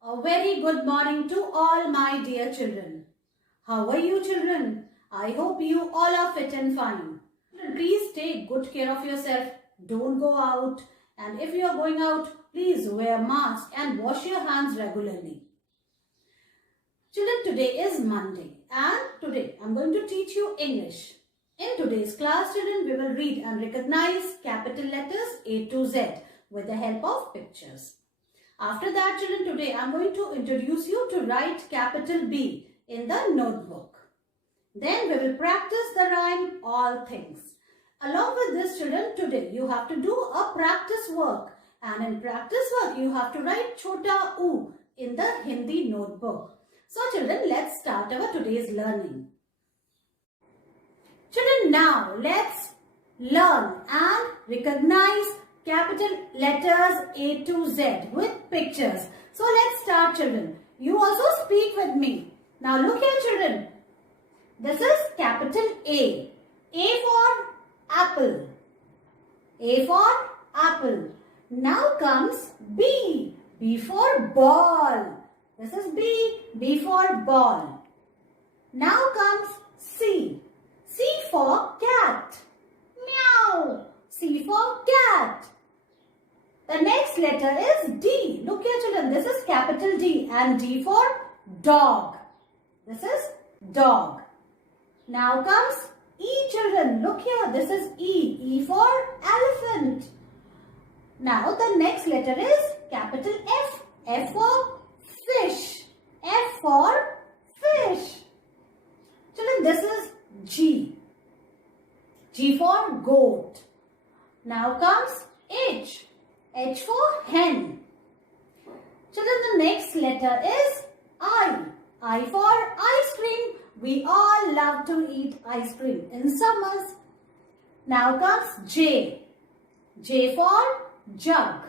A very good morning to all my dear children. How are you children? I hope you all are fit and fine. Please take good care of yourself. Don't go out. And if you are going out, please wear mask and wash your hands regularly. Children, today is Monday and today I am going to teach you English. In today's class, children, we will read and recognize capital letters A to Z with the help of pictures. After that, children, today I am going to introduce you to write capital B in the notebook. Then we will practice the rhyme all things. Along with this, children, today you have to do a practice work. And in practice work, you have to write Chota Oo in the Hindi notebook. So, children, let's start our today's learning. Children, now let's learn and recognize capital letters A to Z with pictures. So let's start, children. You also speak with me. Now look here, children. This is capital A. A for apple. A for apple. Now comes B. B for ball. This is B. B for ball. Now comes C. C for cat. Meow. C for cat. The next letter is D. Look here, children. This is capital D and D for dog. This is dog. Now comes E, children. Look here. This is E. E for elephant. Now the next letter is capital F. F for fish. F for fish. Children, this is G. G for goat. Now comes H. H for hen. Children, the next letter is I. I for ice cream. We all love to eat ice cream in summers. Now comes J. J for jug.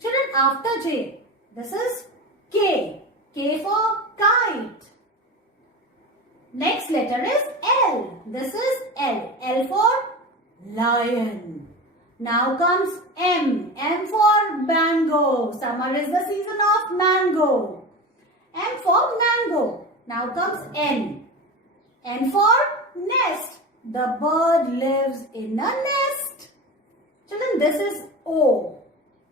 Children, after J, this is K. K for kite. Next letter is L. This is L. L for lion. Now comes M. M for mango. Summer is the season of mango. M for mango. Now comes N. N for nest. The bird lives in a nest. Children, this is O.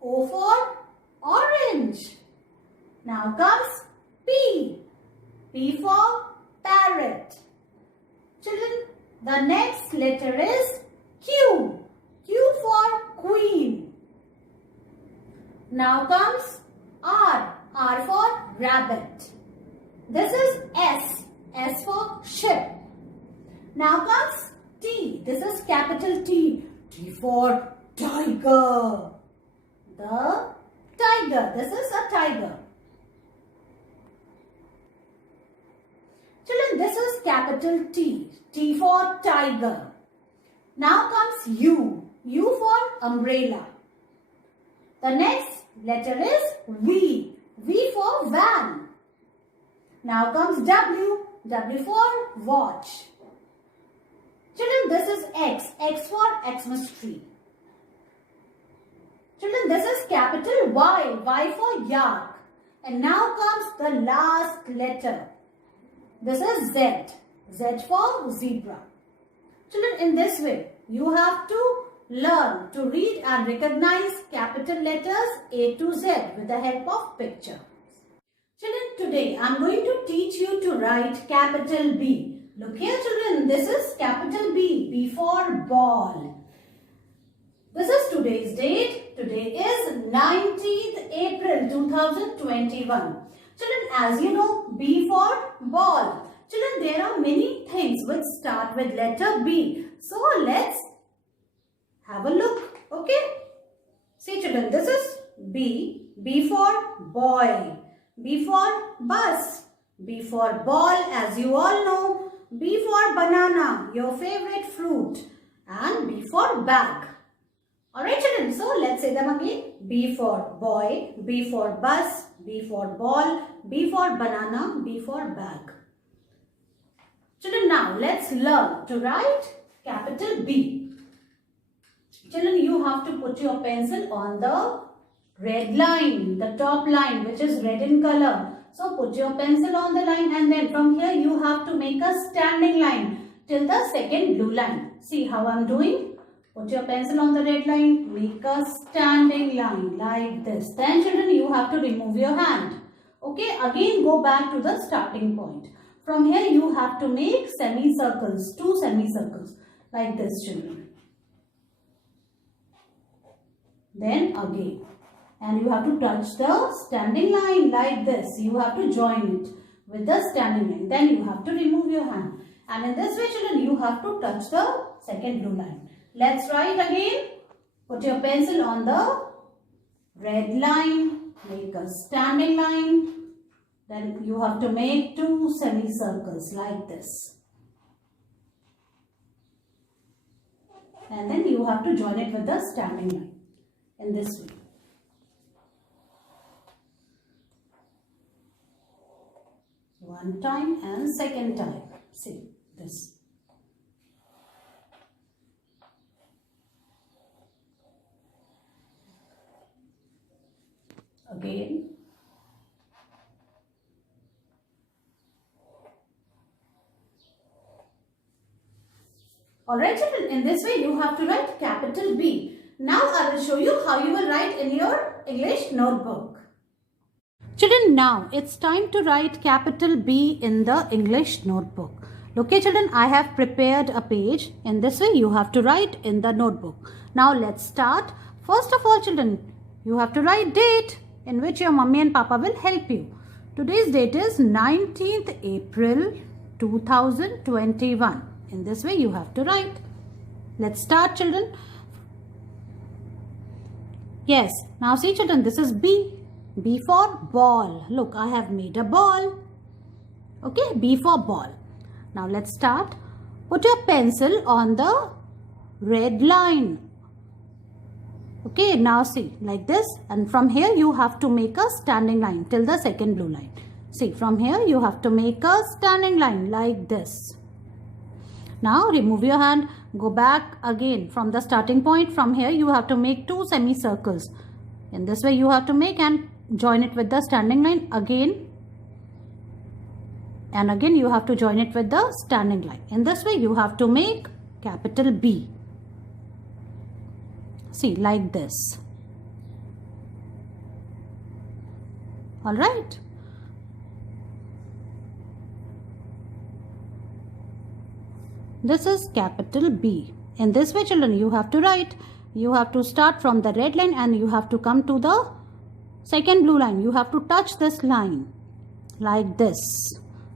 O for orange. Now comes P. P for parrot. Children, the next letter is Q. Q for queen. Now comes R. R for rabbit. This is S. S for ship. Now comes T. This is capital T. T for tiger. The tiger. This is a tiger. Children, this is capital T. T for tiger. Now comes U. U for umbrella. The next letter is V. V for van. Now comes W. W for watch. Children, this is X. X for Xmas tree. Children, this is capital Y. Y for yak. And now comes the last letter. This is Z. Z for zebra. Children, in this way, you have to learn to read and recognize capital letters A to Z with the help of pictures. Children, today I am going to teach you to write capital B. Look here, children. This is capital B. B for ball. This is today's date. Today is 19th April 2021. Children, as you know, B for ball. Children, there are many things which start with letter B. So, let's have a look. Okay? See, children, this is B. B for boy. B for bus. B for ball, as you all know. B for banana, your favorite fruit. And B for bag. Alright, children. So, let's say them again. B for boy. B for bus. B for ball. B for banana. B for bag. Children, now let's learn to write capital B. Children, you have to put your pencil on the red line, the top line which is red in color. So put your pencil on the line and then from here you have to make a standing line till the second blue line. See how I am doing? Put your pencil on the red line, make a standing line like this. Then children, you have to remove your hand. Okay, again go back to the starting point. From here you have to make semicircles, 2 semicircles like this children. Then again. And you have to touch the standing line like this. You have to join it with the standing line. Then you have to remove your hand. And in this way children, you have to touch the second blue line. Let's write again. Put your pencil on the red line. Make a standing line. Then you have to make 2 semicircles like this. And then you have to join it with the standing line in this way. One time and second time. See this. Again. Alright children, in this way you have to write capital B. Now I will show you how you will write in your English notebook. Children, now it's time to write capital B in the English notebook. Okay children, I have prepared a page. In this way you have to write in the notebook. Now let's start. First of all children, you have to write date in which your mummy and papa will help you. Today's date is 19th April 2021. In this way you have to write. Let's start children. Yes, now see children, this is B. B for ball. Look, I have made a ball. Okay, B for ball. Now let's start. Put your pencil on the red line. Okay, now see, like this. And from here you have to make a standing line till the second blue line. See, from here you have to make a standing line like this. Now remove your hand. Go back again from the starting point. From here you have to make 2 semicircles. In this way you have to make and join it with the standing line again. And again you have to join it with the standing line. In this way you have to make capital B. See, like this. Alright. This is capital B. In this way children, you have to write. You have to start from the red line and you have to come to the second blue line. You have to touch this line like this.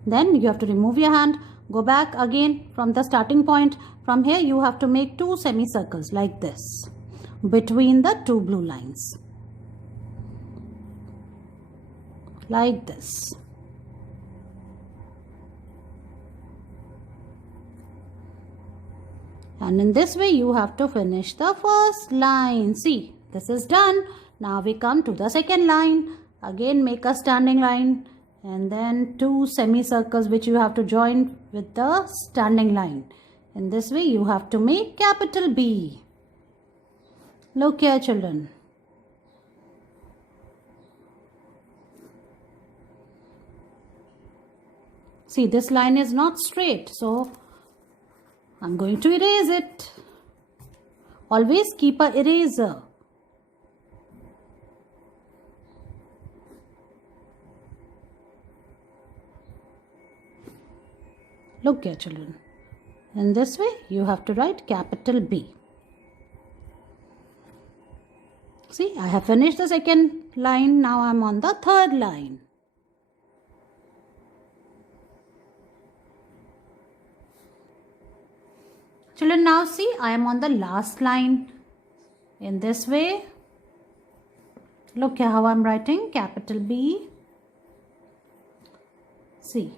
Then you have to remove your hand. Go back again from the starting point. From here you have to make 2 semicircles like this between the 2 blue lines. Like this. And in this way you have to finish the first line. See, this is done. Now we come to the second line. Again make a standing line and then 2 semicircles which you have to join with the standing line. In this way you have to make capital B. Look here children. See, this line is not straight, so I'm going to erase it. Always keep an eraser. Look here children. In this way you have to write capital B. See, I have finished the second line. Now I'm on the third line. Children, now see, I am on the last line. In this way, look here how I'm writing capital B. See,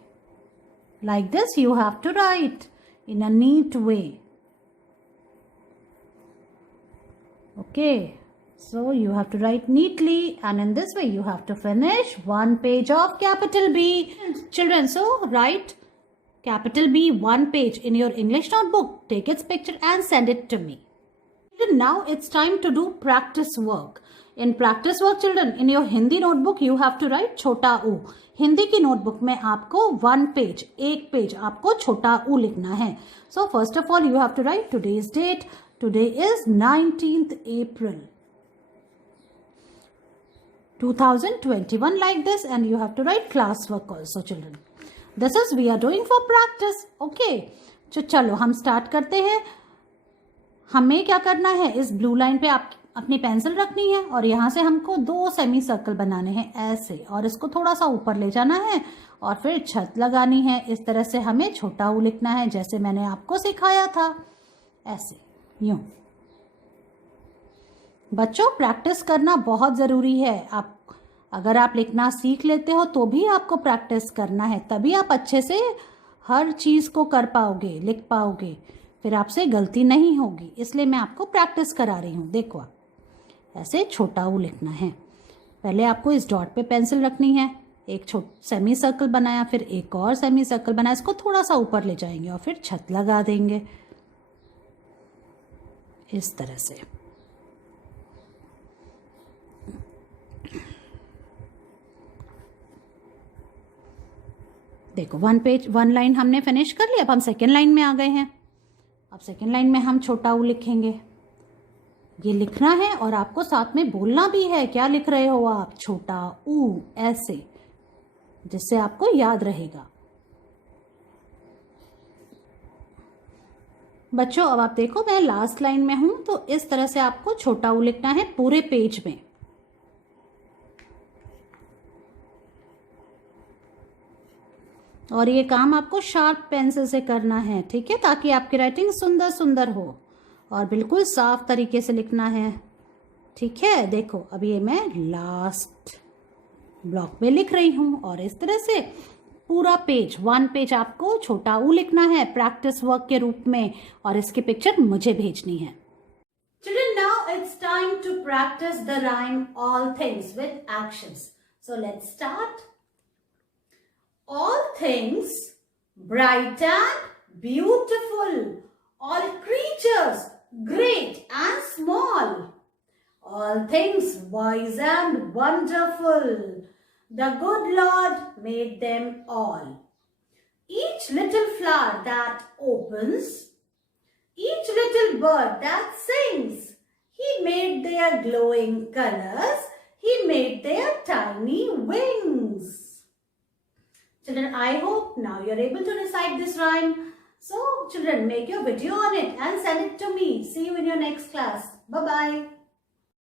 like this you have to write in a neat way. Okay, so you have to write neatly, and in this way you have to finish 1 page of capital B. Children, so write capital B 1 page in your English notebook. Take its picture and send it to me. Now it's time to do practice work. In practice work children, in your Hindi notebook you have to write छोटा ऊ. हिंदी की notebook में आपको 1 page, एक page आपको छोटा ऊ लिखना है. So first of all you have to write today's date. Today is 19th April 2021 like this, and you have to write class work also children. This is we are doing for practice. Okay. चलो हम start करते हैं. हमें क्या करना है, इस blue line पे आप अपनी पेंसिल रखनी है और यहाँ से हमको 2 सेमी सर्कल बनाने हैं ऐसे, और इसको थोड़ा सा ऊपर ले जाना है और फिर छत लगानी है. इस तरह से हमें छोटा ऊ लिखना है जैसे मैंने आपको सिखाया था, ऐसे यूं. बच्चों प्रैक्टिस करना बहुत ज़रूरी है. अगर आप लिखना सीख लेते हो तो भी आपको प्रैक्टिस करना है, तभी आप अच्छे से हर चीज़ को कर पाओगे, लिख पाओगे, फिर आपसे गलती नहीं होगी. इसलिए मैं आपको प्रैक्टिस करा रही हूँ. देखो आप ऐसे छोटा ऊ लिखना है. पहले आपको इस डॉट पे पेंसिल रखनी है, एक सेमी सर्कल बनाया, फिर एक और सेमी सर्कल बनाया, इसको थोड़ा सा ऊपर ले जाएंगे और फिर छत लगा देंगे इस तरह से. देखो 1 लाइन हमने फिनिश कर ली. अब हम सेकेंड लाइन में आ गए हैं. अब सेकेंड लाइन में हम छोटा ऊ लिखेंगे. ये लिखना है और आपको साथ में बोलना भी है. क्या लिख रहे हो आप? छोटा ऊ, ऐसे, जिससे आपको याद रहेगा. बच्चों अब आप देखो मैं लास्ट लाइन में हूं, तो इस तरह से आपको छोटा ऊ लिखना है पूरे पेज में. और ये काम आपको शार्प पेंसिल से करना है, ठीक है, ताकि आपकी राइटिंग सुंदर सुंदर हो और बिल्कुल साफ तरीके से लिखना है. ठीक है. देखो अब ये मैं लास्ट ब्लॉक में लिख रही हूं और इस तरह से पूरा पेज, 1 पेज आपको छोटा ऊ लिखना है प्रैक्टिस वर्क के रूप में, और इसकी पिक्चर मुझे भेजनी है. Children, now it's time to practice the rhyme all things with actions. So let's start. All things bright and beautiful, all creatures great and small, all things wise and wonderful, the good Lord made them all. Each little flower that opens, each little bird that sings, He made their glowing colors, He made their tiny wings. Children, I hope now you're able to recite this rhyme. So, children, make your video on it and send it to me. See you in your next class. Bye-bye.